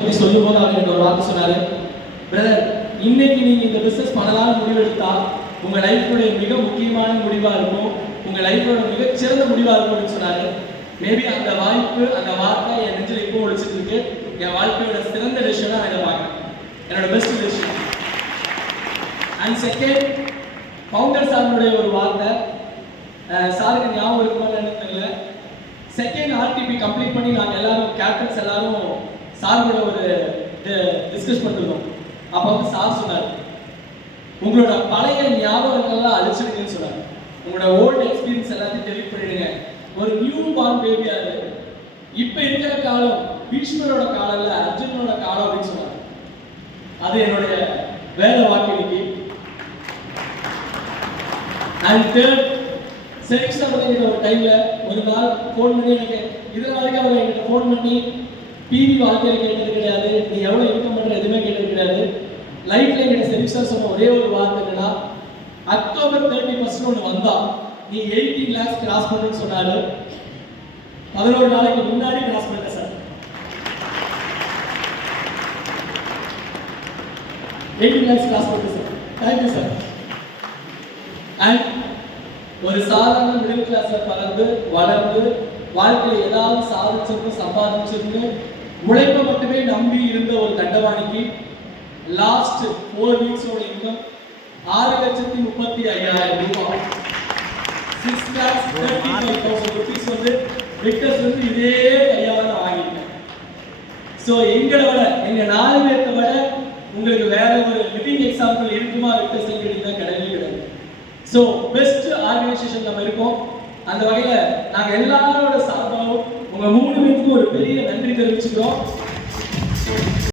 சொல்லும்போது அவர் எனக்கு ஒரு வார்த்தை சொன்னாரு, பிரதர், இன்னைக்கு நீங்க இந்த பிசினஸ் பண்ணலாம்னு முடிவெடுத்தா உங்க லைஃபோட மிக முக்கியமான முடிவா இருக்கும், உங்க லைஃபோட மிகச்சிறந்த முடிவா இருக்கும் அப்படின்னு சொன்னாரு. மேபி அந்த வாய்ப்பு, அந்த வார்த்தை என் நெஞ்சில் இப்போ ஒழிச்சிட்டு இருக்கு. என் வாழ்க்கையோட சிறந்த டிசிஷனா நான் இதை பார்க்குறேன், என்னோட best decision. And second, founder சாருடைய ஒரு வார்த்தை சாருக்கு ஞாபகம் இருக்குமான்னு தெரியல. செகண்ட் ஆர்டிபி கம்ப்ளீட் பண்ணி நாங்கள் எல்லாரும் கேப்டன்ஸ் எல்லாரும் சாரோட ஒரு டிஸ்கஸ் பண்ணிருந்தோம். அப்போ வந்து சார் சொன்னார், உங்களோட பழைய ஞாபகங்கள்லாம் அழிச்சிடுங்கன்னு சொன்னார். உங்களோட ஓல்டு எக்ஸ்பீரியன்ஸ் எல்லாத்தையும் டெலிட் பண்ணிடுங்க. ஒரு நியூ பார்ன் பேபியா இருக்கு. இப்போ இருக்கிற காலம் பீஷ்மரோட காலம் இல்லை, அர்ஜுனோட காலம் அப்படின்னு சொன்னார். அது என்னுடைய வேலை வாக்கிற்கு. அண்ட் தேர்ட், செரிக்ஸ் அப்படிங்கிற ஒரு டைம்ல ஒரு நாள் ஃபோன் பண்ணி எனக்கு இதனால வரைக்கும் அவர் என்கிட்ட ஃபோன் பண்ணி டிவி வாழ்க்கையில் கேட்டது கிடையாது, நீ எவ்வளோ இன்கம் பண்ணுற எதுவுமே கேட்டது கிடையாது. லைஃப்ல என்கிட்ட செரிக்ஸாக சொன்ன ஒரே ஒரு வார்த்தை என்னன்னா, October 31 ஒன்று வந்தா நீ 18 lakhs கிராஸ் பண்ணுன்னு சொன்னாரு. 11 நாளைக்கு முன்னாடி கிராஸ் பண்ணிட்டேன் சார். 18 lakhs கிராஸ் பண்ணிட்டேன் சார். Thank you sir. அண்ட் ஒரு சாதாரண மிடில் கிளாஸ்ல பறந்து வளர்ந்து வாழ்க்கையில் ஏதாவது சாதிச்சிருந்து சம்பாதிச்சிருந்து உழைப்பை மட்டுமே நம்பி இருந்த ஒரு தண்டவாணிக்கு லாஸ்ட் 4 வீக்ஸோட இன்கம் 6,35,000 ரூபாய், 6,35,000 rupees வந்து விக்டர்ஸ் வந்து இதே கையால வாங்கிட்டேன். ஸோ எங்களை விட, எங்க 4 பேர்த்த விட உங்களுக்கு வேற ஒரு லிவிங் எக்ஸாம்பிள் இருக்குமா விக்டர்ஸ் எங்கிட்ட கிடையவே கிடையாது. ஸோ பெஸ்ட் ஆர்கனைசேஷன் நம்ம இருக்கோம். அந்த வகையில் நாங்கள் எல்லாரோட சார்பாகவும் உங்கள் 3 பேருக்கும் ஒரு பெரிய நன்றி தெரிவிச்சுக்கிறோம்.